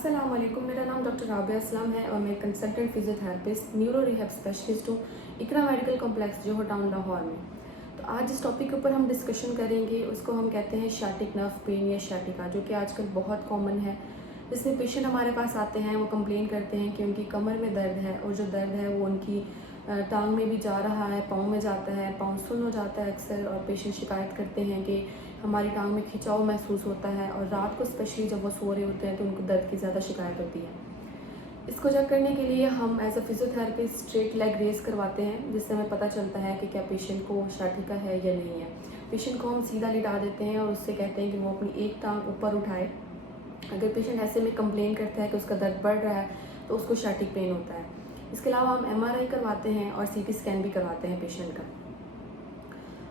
अस्सलाम वालेकुम, मेरा नाम डॉक्टर राबिया असलम है और मैं consultant physiotherapist neuro rehab specialist हूँ इकरा मेडिकल कॉम्प्लेक्स जोहर टाउन लाहौर में। तो आज जिस टॉपिक के ऊपर हम डिस्कशन करेंगे उसको हम कहते हैं शाटिक नर्व पेन या शाटिका, जो कि आजकल बहुत कॉमन है। जिसमें पेशेंट हमारे पास आते हैं, वो कंप्लेन करते हैं कि उनकी कमर में दर्द है और जो दर्द है वो उनकी टांग में भी जा रहा है, पाँव में जाता है, पाँव सुन्न हो जाता है अक्सर। और पेशेंट शिकायत करते हैं कि हमारी टांग में खिंचाव महसूस होता है और रात को स्पेशली जब वो सो रहे होते हैं तो उनको दर्द की ज़्यादा शिकायत होती है। इसको चेक करने के लिए हम as a physiotherapist straight leg raise करवाते हैं, जिससे हमें पता चलता है कि क्या पेशेंट को शाटिका है या नहीं है। पेशेंट को हम सीधा लिटा देते हैं और उससे कहते हैं कि वो अपनी एक टांग ऊपर उठाए। अगर पेशेंट ऐसे में कंप्लेन करता है कि उसका दर्द बढ़ रहा है तो उसको शाटिक पेन होता है। इसके अलावा हम एमआरआई करवाते हैं और सीटी स्कैन भी करवाते हैं पेशेंट का।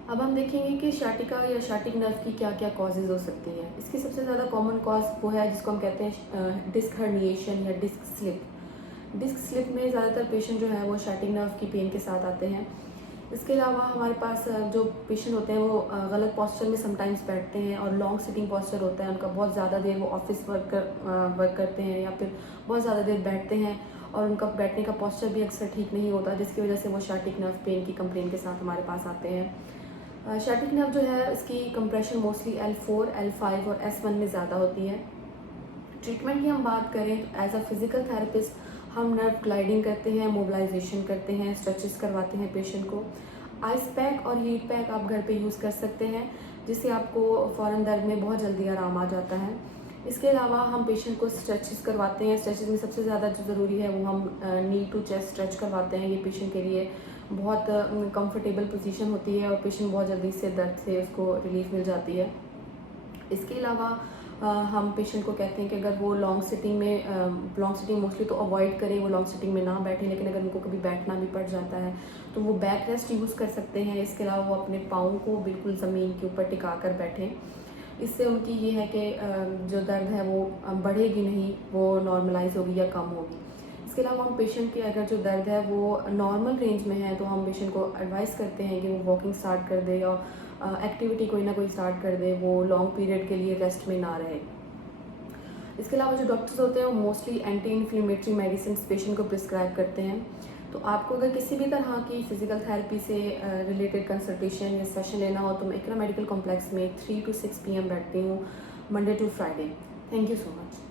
अब हम देखेंगे कि शाटिका या शाटिक नर्व की क्या क्या कॉजेज़ हो सकती हैं। इसकी सबसे ज़्यादा कॉमन कॉज वो है जिसको हम कहते हैं डिस्क हर्निएशन या डिस्क स्लिप। डिस्क स्लिप में ज़्यादातर पेशेंट जो है वो शाटिक नर्व की पेन के साथ आते हैं। इसके अलावा हमारे पास जो पेशेंट होते हैं वो गलत पोस्चर में समटाइम्स बैठते हैं और लॉन्ग सिटिंग पोस्चर होता है उनका, बहुत ज़्यादा देर वो ऑफिस वर्क करते हैं या फिर बहुत ज़्यादा देर बैठते हैं और उनका बैठने का पोस्चर भी अक्सर ठीक नहीं होता, जिसकी वजह से वो शाटिक नर्व पेन की कंप्लेन के साथ हमारे पास आते हैं। शाटिक नर्व जो है इसकी कंप्रेशन मोस्टली L4, L5 और S1 में ज़्यादा होती है। ट्रीटमेंट की हम बात करें तो एज अ फिज़िकल थेरेपिस्ट हम नर्व ग्लाइडिंग करते हैं, मोबिलाइजेशन करते हैं, स्ट्रेचेस करवाते हैं पेशेंट को। आइस पैक और हीट पैक आप घर पे यूज़ कर सकते हैं, जिससे आपको फ़ौरन दर्द में बहुत जल्दी आराम आ जाता है। इसके अलावा हम पेशेंट को स्ट्रेचेस करवाते हैं। स्ट्रेचेस में सबसे ज़्यादा जो ज़रूरी है वो हम नी टू चेस्ट स्ट्रेच करवाते हैं। ये पेशेंट के लिए बहुत कंफर्टेबल पोजीशन होती है और पेशेंट बहुत जल्दी से दर्द से उसको रिलीफ मिल जाती है। इसके अलावा हम पेशेंट को कहते हैं कि अगर वो लॉन्ग सिटिंग मोस्टली तो अवॉइड करें, वो लॉन्ग सिटिंग में ना बैठें, लेकिन अगर उनको कभी बैठना भी पड़ जाता है तो वो बैक रेस्ट यूज़ कर सकते हैं। इसके अलावा वो अपने पाँव को बिल्कुल ज़मीन के ऊपर टिका कर बैठें। इससे उनकी ये है कि जो दर्द है वो बढ़ेगी नहीं, वो नॉर्मलाइज होगी या कम होगी। इसके अलावा हम पेशेंट के अगर जो दर्द है वो नॉर्मल रेंज में है तो हम पेशेंट को एडवाइस करते हैं कि वो वॉकिंग स्टार्ट कर दे या एक्टिविटी कोई ना कोई स्टार्ट कर दे, वो लॉन्ग पीरियड के लिए रेस्ट में ना रहे। इसके अलावा जो डॉक्टर्स होते हैं वो mostly anti inflammatory medicine patient को प्रिस्क्राइब करते हैं। तो आपको अगर किसी भी तरह की फिजिकल थेरेपी से रिलेटेड कंसल्टेशन या सेशन लेना हो तो मैं इकरा मेडिकल कॉम्प्लेक्स में 3 to 6 PM बैठती हूँ, Monday to Friday. Thank you so much.